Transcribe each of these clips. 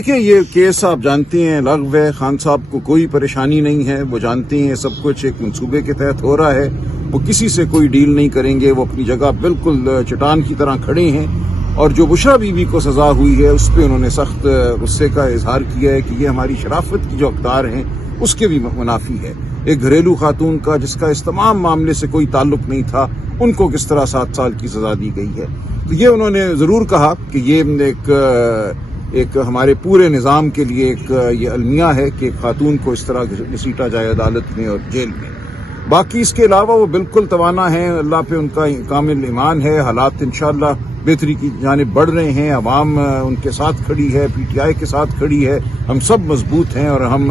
دیکھیں یہ کیس آپ جانتے ہیں لغو ہے، خان صاحب کو کوئی پریشانی نہیں ہے، وہ جانتے ہیں سب کچھ ایک منصوبے کے تحت ہو رہا ہے، وہ کسی سے کوئی ڈیل نہیں کریں گے، وہ اپنی جگہ بالکل چٹان کی طرح کھڑے ہیں، اور جو بشرا بی بی کو سزا ہوئی ہے اس پہ انہوں نے سخت غصے کا اظہار کیا ہے کہ یہ ہماری شرافت کی جو اقدار ہیں اس کے بھی منافی ہے۔ ایک گھریلو خاتون کا جس کا اس تمام معاملے سے کوئی تعلق نہیں تھا، ان کو کس طرح 7 سال کی سزا دی گئی ہے۔ تو یہ انہوں نے ضرور کہا کہ یہ ایک ہمارے پورے نظام کے لیے ایک یہ المیہ ہے کہ ایک خاتون کو اس طرح گھسیٹا جائے عدالت میں اور جیل میں۔ باقی اس کے علاوہ وہ بالکل توانا ہیں، اللہ پہ ان کا کامل ایمان ہے، حالات انشاءاللہ بہتری کی جانب بڑھ رہے ہیں، عوام ان کے ساتھ کھڑی ہے، پی ٹی آئی کے ساتھ کھڑی ہے، ہم سب مضبوط ہیں اور ہم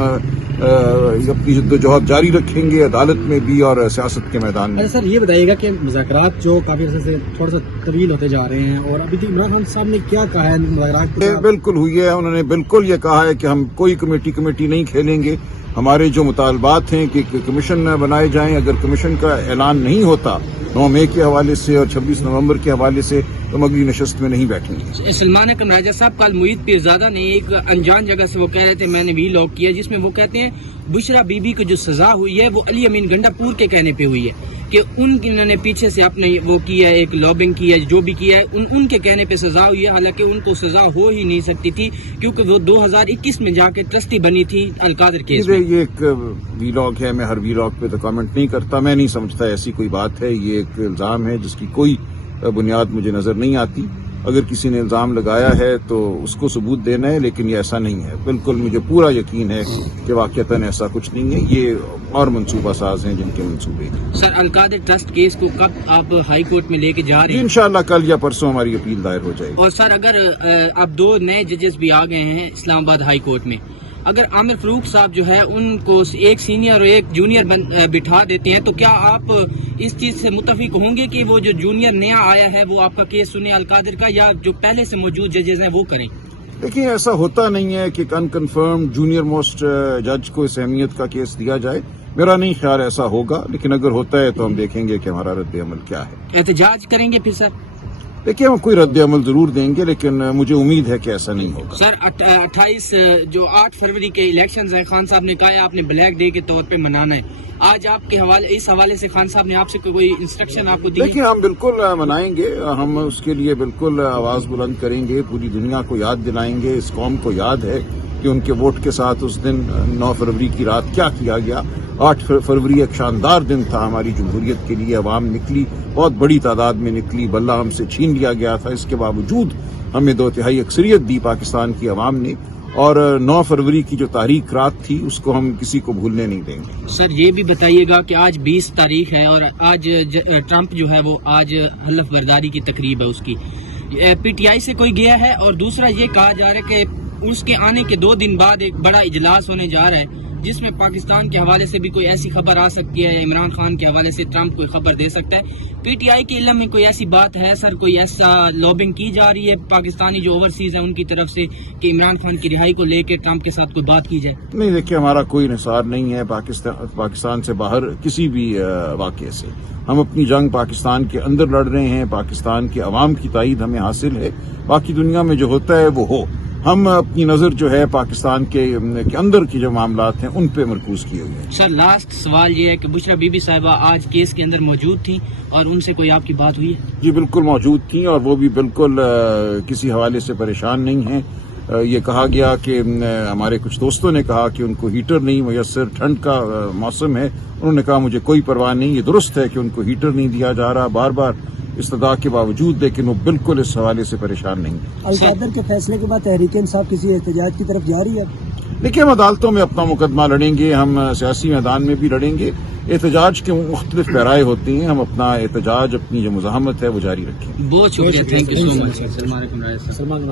اپنی جدوجہد جاری رکھیں گے عدالت میں بھی اور سیاست کے میدان میں۔ سر یہ بتائیے گا کہ مذاکرات جو کافی عرصے سے تھوڑا سا طویل ہوتے جا رہے ہیں، اور ابھی تک عمران خان صاحب نے کیا کہا ہے مذاکرات کے؟ بالکل ہوئی ہے، انہوں نے بالکل یہ کہا ہے کہ ہم کوئی کمیٹی نہیں کھیلیں گے، ہمارے جو مطالبات ہیں کہ کمیشن بنائے جائیں، اگر کمیشن کا اعلان نہیں ہوتا 9 مئی کے حوالے سے اور 26 نومبر کے حوالے سے تو ہم اگلی نشست میں نہیں بیٹھیں گے۔ سلمان اکرم راجہ صاحب کل معید پیرزادہ نے ایک انجان جگہ سے وہ کہہ رہے تھے، میں نے وی لاگ کیا، جس میں وہ کہتے ہیں بشرا بی بی کو جو سزا ہوئی ہے وہ علی امین گنڈا پور کے کہنے پہ ہوئی ہے، کہ انہوں نے پیچھے سے اپنے وہ کیا ہے، ایک لابنگ کی ہے، جو بھی کیا ہے ان کے کہنے پہ سزا ہوئی ہے، حالانکہ ان کو سزا ہو ہی نہیں سکتی تھی کیونکہ وہ 2021 میں جا کے ٹرسٹی بنی تھی القادر کیس میں۔ یہ ایک وی لاگ ہے، میں ہر وی لاگ پہ تو کامنٹ نہیں کرتا، میں نہیں سمجھتا ایسی کوئی بات ہے، یہ ایک الزام ہے جس کی کوئی بنیاد مجھے نظر نہیں آتی۔ اگر کسی نے الزام لگایا ہے تو اس کو ثبوت دینا ہے، لیکن یہ ایسا نہیں ہے، بالکل مجھے پورا یقین ہے کہ واقعتاً ایسا کچھ نہیں ہے، یہ اور منصوبہ ساز ہیں جن کے منصوبے ہیں۔ سر القادر ٹرسٹ کیس کو کب آپ ہائی کورٹ میں لے کے جا رہے ہیں؟ انشاءاللہ کل یا پرسوں ہماری اپیل دائر ہو جائے گی۔ اور سر اگر اب 2 نئے ججز بھی آ گئے ہیں اسلام آباد ہائی کورٹ میں، اگر عامر فاروق صاحب جو ہے ان کو ایک سینئر اور ایک جونیئر بٹھا دیتے ہیں تو کیا آپ اس چیز سے متفق ہوں گے کہ وہ جو جونیئر نیا آیا ہے وہ آپ کا کیس سنے القادر کا، یا جو پہلے سے موجود ججز ہیں وہ کریں؟ دیکھیں ایسا ہوتا نہیں ہے کہ ان کنفرمڈ جونیئر موسٹ جج کو اس اہمیت کا کیس دیا جائے، میرا نہیں خیال ایسا ہوگا، لیکن اگر ہوتا ہے تو ہم دیکھیں گے کہ ہمارا رد عمل کیا ہے۔ احتجاج کریں گے پھر سر؟ دیکھیں ہم کوئی رد عمل ضرور دیں گے، لیکن مجھے امید ہے کہ ایسا نہیں ہوگا۔ سر 8 فروری کے الیکشنز ہیں، خان صاحب نے کہا ہے آپ نے بلیک ڈے کے طور پہ منانا ہے، آج آپ کے اس حوالے سے خان صاحب نے آپ سے کوئی انسٹرکشن آپ کو دی؟ دیکھیں ہم بالکل منائیں گے، ہم اس کے لیے بالکل آواز بلند کریں گے، پوری دنیا کو یاد دلائیں گے، اس قوم کو یاد ہے کہ ان کے ووٹ کے ساتھ اس دن 9 فروری کی رات کیا کیا گیا۔ 8 فروری ایک شاندار دن تھا ہماری جمہوریت کے لیے، عوام نکلی، بہت بڑی تعداد میں نکلی، بلہ ہم سے چھین لیا گیا تھا، اس کے باوجود ہمیں 2/3 اکثریت دی پاکستان کی عوام نے، اور 9 فروری کی جو تاریخ رات تھی اس کو ہم کسی کو بھولنے نہیں دیں گے۔ سر یہ بھی بتائیے گا کہ آج 20 تاریخ ہے اور آج ٹرمپ جو ہے وہ آج حلف برداری کی تقریب ہے اس کی، پی ٹی آئی سے کوئی گیا ہے، اور دوسرا یہ کہا جا رہا ہے کہ اس کے آنے کے 2 دن بعد ایک بڑا اجلاس ہونے جا رہا ہے جس میں پاکستان کے حوالے سے بھی کوئی ایسی خبر آ سکتی ہے، یا عمران خان کے حوالے سے ٹرمپ کوئی خبر دے سکتا ہے۔ پی ٹی آئی کے علم میں کوئی ایسی بات ہے سر، کوئی ایسا لابنگ کی جا رہی ہے پاکستانی جو اوورسیز ہیں ان کی طرف سے کہ عمران خان کی رہائی کو لے کے ٹرمپ کے ساتھ کوئی بات کی جائے؟ نہیں دیکھیے ہمارا کوئی انحصار نہیں ہے پاکستان سے باہر کسی بھی واقعے سے، ہم اپنی جنگ پاکستان کے اندر لڑ رہے ہیں، پاکستان کے عوام کی تائید ہمیں حاصل ہے، باقی دنیا میں جو ہوتا ہے وہ ہو، ہم اپنی نظر جو ہے پاکستان کے اندر کی جو معاملات ہیں ان پہ مرکوز کیے ہوئے ہیں۔ سر لاسٹ سوال یہ ہے کہ بشرا بی بی صاحبہ آج کیس کے اندر موجود تھیں اور ان سے کوئی آپ کی بات ہوئی ہے؟ جی بالکل موجود تھیں، اور وہ بھی بالکل کسی حوالے سے پریشان نہیں ہیں۔ یہ کہا گیا کہ ہمارے کچھ دوستوں نے کہا کہ ان کو ہیٹر نہیں میسر، ٹھنڈ کا موسم ہے، انہوں نے کہا مجھے کوئی پرواہ نہیں، یہ درست ہے کہ ان کو ہیٹر نہیں دیا جا رہا بار بار استدعاء کے باوجود، لیکن وہ بالکل اس حوالے سے پریشان نہیں ہے۔ القادر کے فیصلے کے بعد تحریک انصاف کسی احتجاج کی طرف جا رہی ہے؟ دیکھیے ہم عدالتوں میں اپنا مقدمہ لڑیں گے، ہم سیاسی میدان میں بھی لڑیں گے، احتجاج کے مختلف پیرائے ہوتے ہیں، ہم اپنا احتجاج، اپنی جو مزاحمت ہے وہ جاری رکھیں گے۔ بہت شکریہ، تھینک یو سو مچ سلمان اکرم راجہ صاحب۔